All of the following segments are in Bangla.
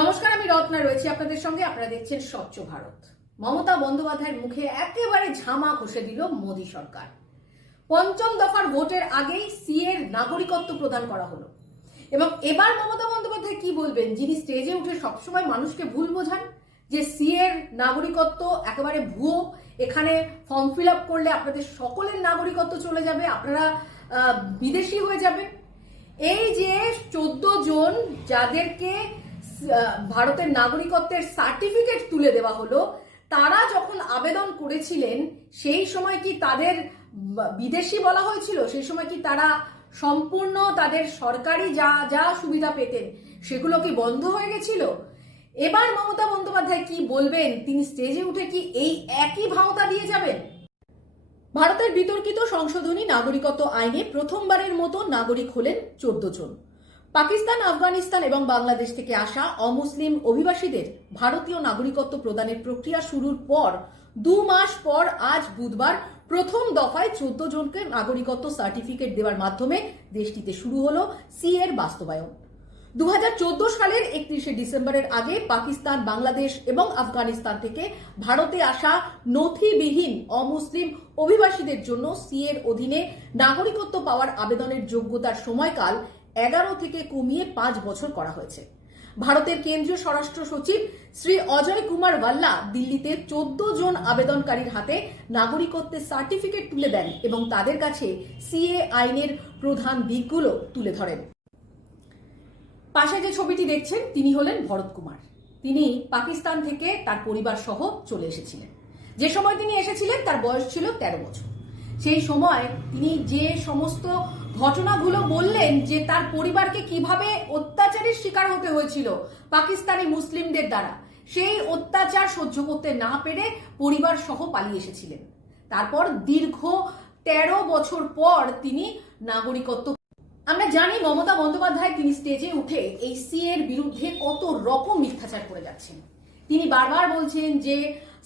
নমস্কার, আমি রত্না রয়েছি আপনাদের সঙ্গে। আপনারা দেখছেন স্বচ্ছ ভারত। মমতা বন্দ্যোপাধ্যায়ের মুখে একেবারে ঝামা ঘষে দিল মোদী সরকার। পঞ্চম দফার ভোটের আগেই সি এর নাগরিকত্ব প্রদান করা হলো। এবং এবার মমতা বন্দ্যোপাধ্যায় কি বলবেন? যিনি স্টেজে উঠে সবসময় মানুষকে ভুল বোঝান, যে সি এর নাগরিকত্ব একেবারে ভুয়ো, এখানে ফর্ম ফিল আপ করলে আপনাদের সকলের নাগরিকত্ব চলে যাবে, আপনারা বিদেশি হয়ে যাবে এই যে চোদ্দ জন যাদেরকে ভারতের নাগরিকত্বের সার্টিফিকেট তুলে দেওয়া হলো। তারা যখন আবেদন করেছিলেন, সেই সময় কি তাদের বিদেশি বলা হয়েছিল? সেই সময় কি তারা সম্পূর্ণ তাদের সরকারি যা যা সুবিধা পেতেন, সেগুলো কি বন্ধ হয়ে গেছিল? এবার মমতা বন্দ্যোপাধ্যায় কি বলবেন? তিনি স্টেজে উঠে কি এই একই ভাওতা দিয়ে যাবেন? ভারতের বিতর্কিত সংশোধনী নাগরিকত্ব আইনে প্রথমবারের মতো নাগরিক হলেন চোদ্দ জন। পাকিস্তান, আফগানিস্তান এবং বাংলাদেশ থেকে আসা অমুসলিম অভিবাসীদের ভারতীয় নাগরিকত্ব প্রদানের প্রক্রিয়া শুরুর পর, দু মাস পর আজ বুধবার প্রথম দফায় চোদ্দ জনকে নাগরিকত্ব সার্টিফিকেট দেওয়ার মাধ্যমে দেশটিতে শুরু হলো সি এর বাস্তবায়ন। দু সালের একত্রিশে ডিসেম্বরের আগে পাকিস্তান, বাংলাদেশ এবং আফগানিস্তান থেকে ভারতে আসা নথিবিহীন অমুসলিম অভিবাসীদের জন্য সি এর অধীনে নাগরিকত্ব পাওয়ার আবেদনের যোগ্যতার সময়কাল এগারো থেকে কমিয়ে পাঁচ বছর করা হয়েছে। ভারতের কেন্দ্রীয় স্বরাষ্ট্র সচিব শ্রী অজয় কুমার ভাল্লা দিল্লিতে চোদ্দ জন আবেদনকারীর হাতে নাগরিকত্বের সার্টিফিকেট তুলে দেন এবং তাদের কাছে সিএ আইনের প্রধান দিকগুলো তুলে ধরেন। পাশে যে ছবিটি দেখছেন, তিনি হলেন ভরত কুমার। তিনি পাকিস্তান থেকে তার পরিবার সহ চলে এসেছিলেন। যে সময় তিনি এসেছিলেন, তার বয়স ছিল তেরো বছর। সেই সময় তিনি যে সমস্ত ঘটনাগুলো বললেন যে তার পরিবারকে কীভাবে অত্যাচারের শিকার হতে হয়েছিল পাকিস্তানি মুসলিমদের দ্বারা। সেই অত্যাচার সহ্য করতে না পেরে পরিবার সহ পালিয়ে এসেছিলেন। তারপর দীর্ঘ তেরো বছর পর তিনি নাগরিকত্ব আমরা জানি মমতা বন্দ্যোপাধ্যায় তিনি স্টেজে উঠে এই সি এর বিরুদ্ধে কত রকম মিথ্যাচার করে যাচ্ছেন। তিনি বারবার বলছেন যে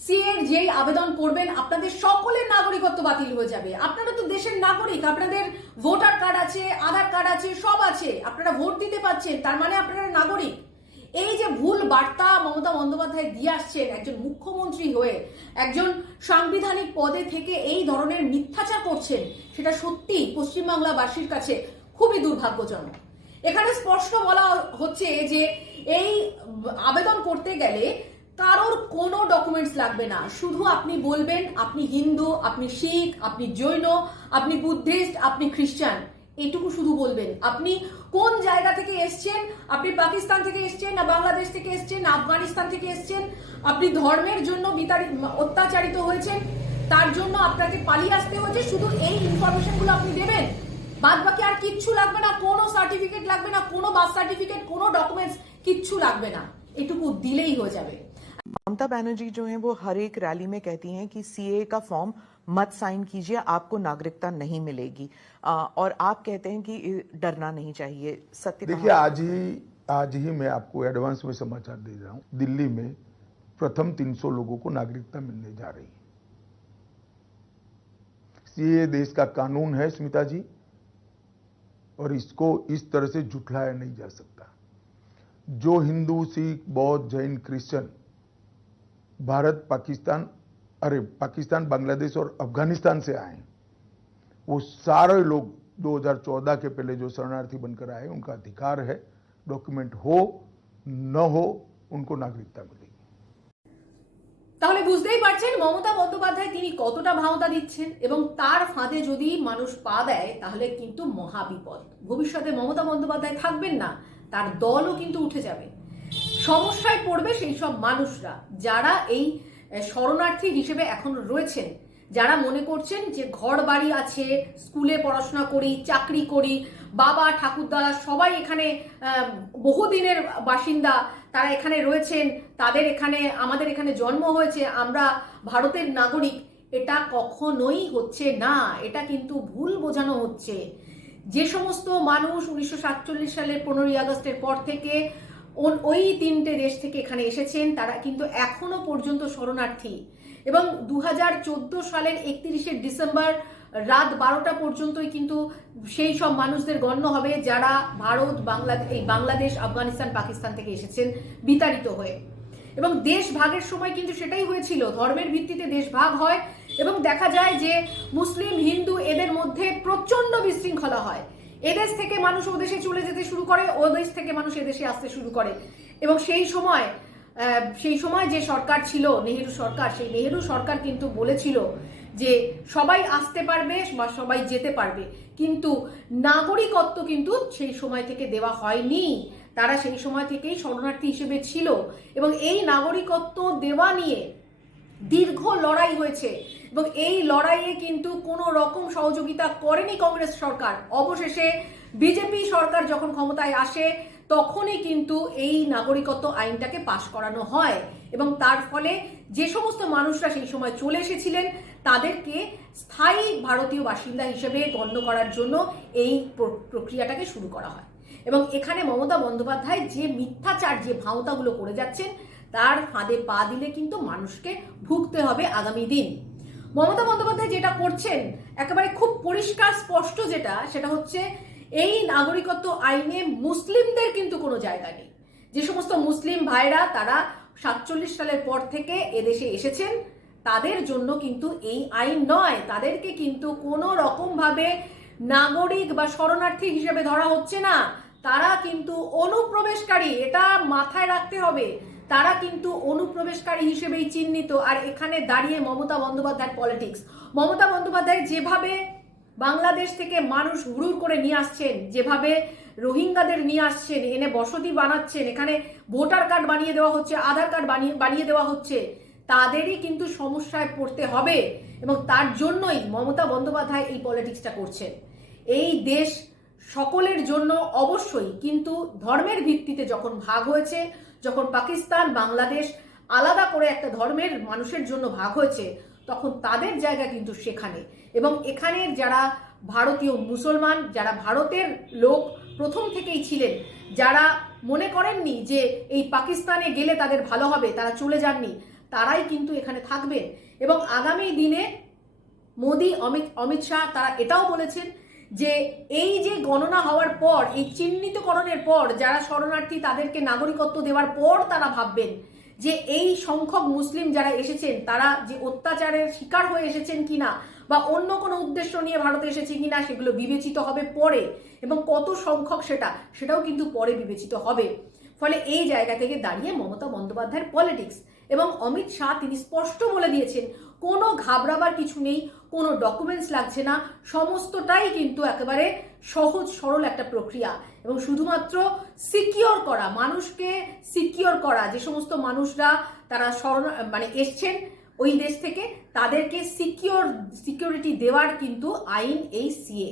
সি এর যেই আবেদন করবেন, আপনাদের সকলের নাগরিকত্ব বাতিল হয়ে যাবে। আপনারা তো দেশের নাগরিক, আপনাদের ভোটার কার্ড আছে, আধার কার্ড আছে, সব আছে। আপনারা ভোট দিতে পারছেন তার মানে আপনারা নাগরিক। এই যে ভুল বার্তা মমতা বন্দ্যোপাধ্যায় দিয়ে আসছেন একজন মুখ্যমন্ত্রী হয়ে, একজন সাংবিধানিক পদে থেকে এই ধরনের মিথ্যাচার করছেন, সেটা সত্যি পশ্চিমবাংলাবাসীর কাছে খুবই দুর্ভাগ্যজনক। এখানে স্পষ্ট বলা হচ্ছে যে এই আবেদন করতে গেলে কারোর কোনো ডকুমেন্টস লাগবে না। শুধু আপনি বলবেন, আপনি হিন্দু, আপনি শিখ, আপনি জৈন, আপনি বুদ্ধিস্ট, আপনি খ্রিস্টান, এটুকু শুধু বলবেন। আপনি কোন জায়গা থেকে এসছেন? আপনি পাকিস্তান থেকে এসছেন না বাংলাদেশ থেকে এসছেন আফগানিস্তান থেকে এসছেন? আপনি ধর্মের জন্য অত্যাচারিত হয়েছেন? তার জন্য আপনাকে পালিয়ে আসতে হয়েছে? শুধু এই ইনফরমেশনগুলো আপনি দেবেন? বাদ বাকি আর কিচ্ছু লাগবে না? কোনো সার্টিফিকেট লাগবে না? কোনো বার্থ সার্টিফিকেট কোনো ডকুমেন্টস কিচ্ছু লাগবে না। এটুকু দিলেই হয়ে যাবে। ममता बनर्जी जो है वो हर एक रैली में कहती हैं कि सीए का फॉर्म मत साइन कीजिए आपको नागरिकता नहीं मिलेगी। आ, और आप कहते हैं कि डरना नहीं चाहिए। सत्य देखिए आज ही आज ही मैं आपको एडवांस में समाचार दे रहा हूँ। दिल्ली में प्रथम 300 लोगों को नागरिकता मिलने जा रही है। ये देश का कानून है स्मिता जी और इसको इस तरह से झुठलाया नहीं जा सकता। जो हिंदू सिख बौद्ध जैन क्रिश्चियन भारत पाकिस्तान अरे पाकिस्तान बांग्लादेश और अफगानिस्तान से आए हैं, वो सारे लोग 2014 के पहले जो शरणार्थी बनकर आए उनका अधिकार है डॉक्यूमेंट हो न हो उनको नागरिकता मिलेगी তাহলে বুঝতেই পারছেন মমতা বন্দ্যোপাধ্যায় তিনি কতটা ভাওতা দিচ্ছেন এবং তার ফাঁদে যদি মানুষ পা দেয় তাহলে কিন্তু মহাবিপদ ভবিষ্যতে মমতা বন্দ্যোপাধ্যায় থাকবেন না তার দলও কিন্তু উঠে যাবে সমস্যায় পড়বে সেই সব মানুষরা, যারা এই শরণার্থী হিসেবে এখন রয়েছেন। যারা মনে করছেন যে ঘর বাড়ি আছে, স্কুলে পড়াশোনা করি, চাকরি করি, বাবা ঠাকুরদা সবাই এখানে বহুদিনের বাসিন্দা, তারা এখানে রয়েছেন, তাদের এখানে, আমাদের এখানে জন্ম হয়েছে, আমরা ভারতের নাগরিক, এটা কখনোই হচ্ছে না, এটা কিন্তু ভুল বোঝানো হচ্ছে। যে সমস্ত মানুষ উনিশশো সালের পনেরোই আগস্টের পর থেকে ওই তিনটে দেশ থেকে এখানে এসেছেন, তারা কিন্তু এখনও পর্যন্ত শরণার্থী। এবং দু হাজার চোদ্দ সালের একত্রিশে ডিসেম্বর রাত বারোটা পর্যন্তই কিন্তু সেই সব মানুষদের গণ্য হবে যারা ভারত বাংলাদেশ এই বাংলাদেশ, আফগানিস্তান, পাকিস্তান থেকে এসেছেন বিতাড়িত হয়ে। এবং দেশ ভাগের সময় কিন্তু সেটাই হয়েছিল, ধর্মের ভিত্তিতে দেশ ভাগ হয় এবং দেখা যায় যে মুসলিম, হিন্দু এদের মধ্যে প্রচণ্ড বিশৃঙ্খলা হয়। এদেশ থেকে মানুষ ওদেশে চলে যেতে শুরু করে ও দেশ থেকে মানুষ এদেশে আসতে শুরু করে। এবং সেই সময় সেই সময় যে সরকার ছিল, নেহেরু সরকার, সেই নেহেরু সরকার কিন্তু বলেছিল যে সবাই আসতে পারবে বা সবাই যেতে পারবে। কিন্তু নাগরিকত্ব কিন্তু সেই সময় থেকে দেওয়া হয়নি। তারা সেই সময় থেকেই শরণার্থী হিসেবে ছিল। এবং এই নাগরিকত্ব দেওয়া নিয়ে দীর্ঘ লড়াই হয়েছে। এবং এই লড়াইয়ে কিন্তু কোনো রকম সহযোগিতা করেনি কংগ্রেস সরকার। অবশেষে বিজেপি সরকার যখন ক্ষমতায় আসে, তখনই কিন্তু এই নাগরিকত্ব আইনটাকে পাশ করানো হয় এবং তার ফলে যে সমস্ত মানুষরা সেই সময় চলে এসেছিলেন, তাদেরকে স্থায়ী ভারতীয় বাসিন্দা হিসেবে গণ্য করার জন্য এই প্র- প্রক্রিয়াটাকে শুরু করা হয়। এবং এখানে মমতা বন্দ্যোপাধ্যায় যে মিথ্যাচার, যে ভাওতাগুলো করে যাচ্ছেন, তার ফাঁদে পা দিলে কিন্তু মানুষকে ভুগতে হবে আগামী দিন। মমতা বন্দ্যোপাধ্যায় যেটা করছেন, একেবারে খুব পরিষ্কার, স্পষ্ট যেটা, সেটা হচ্ছে এই নাগরিকত্ব আইনে মুসলিমদের কিন্তু কোনো জায়গা নেই। যে সমস্ত মুসলিম ভাইরা তারা সাতচল্লিশ সালের পর থেকে এদেশে এসেছেন, তাদের জন্য কিন্তু এই আইন নয়। তাদেরকে কিন্তু কোনো রকমভাবে নাগরিক বা শরণার্থী হিসেবে ধরা হচ্ছে না। তারা কিন্তু অনুপ্রবেশকারী, এটা মাথায় রাখতে হবে। তারা কিন্তু অনুপ্রবেশকারী হিসেবেই চিহ্নিত। আর এখানে দাঁড়িয়ে মমতা বন্দ্যোপাধ্যায়ের পলিটিক্স মমতা বন্দ্যোপাধ্যায় যেভাবে বাংলাদেশ থেকে মানুষ হুড়ুর করে নিয়ে আসছেন, যেভাবে রোহিঙ্গাদের নিয়ে আসছেন, এনে বসতি বানাচ্ছেন, এখানে ভোটার কার্ড বানিয়ে দেওয়া হচ্ছে, আধার কার্ড বানিয়ে বানিয়ে দেওয়া হচ্ছে, তাদেরই কিন্তু সমস্যায় পড়তে হবে এবং তার জন্যই মমতা বন্দ্যোপাধ্যায় এই পলিটিক্সটা করছেন। এই দেশ সকলের জন্য অবশ্যই কিন্তু ধর্মের ভিত্তিতে যখন ভাগ হয়েছে যখন পাকিস্তান, বাংলাদেশ আলাদা করে একটা ধর্মের মানুষের জন্য ভাগ হয়েছে, তখন তাদের জায়গা কিন্তু সেখানে। এবং এখানের যারা ভারতীয় মুসলমান, যারা ভারতের লোক প্রথম থেকেই ছিলেন, যারা মনে করেননি যে এই পাকিস্তানে গেলে তাদের ভালো হবে, তারা চলে যাননি, তারাই কিন্তু এখানে থাকবেন। এবং আগামী দিনে মোদি, অমিত অমিত শাহ তারা এটাও বলেছেন যে এই যে গণনা হওয়ার পর, এই চিহ্নিতকরণের পর যারা শরণার্থী তাদেরকে নাগরিকত্ব দেওয়ার পর তারা ভাববেন যে এই সংখ্যক মুসলিম যারা এসেছেন, তারা যে অত্যাচারের শিকার হয়ে এসেছেন কিনা বা অন্য কোনো উদ্দেশ্য নিয়ে ভারতে এসেছে কিনা সেগুলো বিবেচিত হবে পরে এবং কত সংখ্যক সেটা, সেটাও কিন্তু পরে বিবেচিত হবে। ফলে এই জায়গা থেকে দাঁড়িয়ে মমতা বন্দ্যোপাধ্যায়ের পলিটিক্স এবং অমিত শাহ তিনি স্পষ্ট বলে দিয়েছেন কোনো ঘাবড়াবার কিছু নেই, কোনো ডকুমেন্টস লাগছে না, সমস্তটাই কিন্তু একেবারে সহজ সরল একটা প্রক্রিয়া এবং শুধুমাত্র সিকিওর করা, মানুষকে সিকিওর করা, যে সমস্ত মানুষরা তারা শরণ মানে এসছেন ওই দেশ থেকে, তাদেরকে সিকিওর সিকিউরিটি দেওয়ার কিন্তু আইন এই সিএ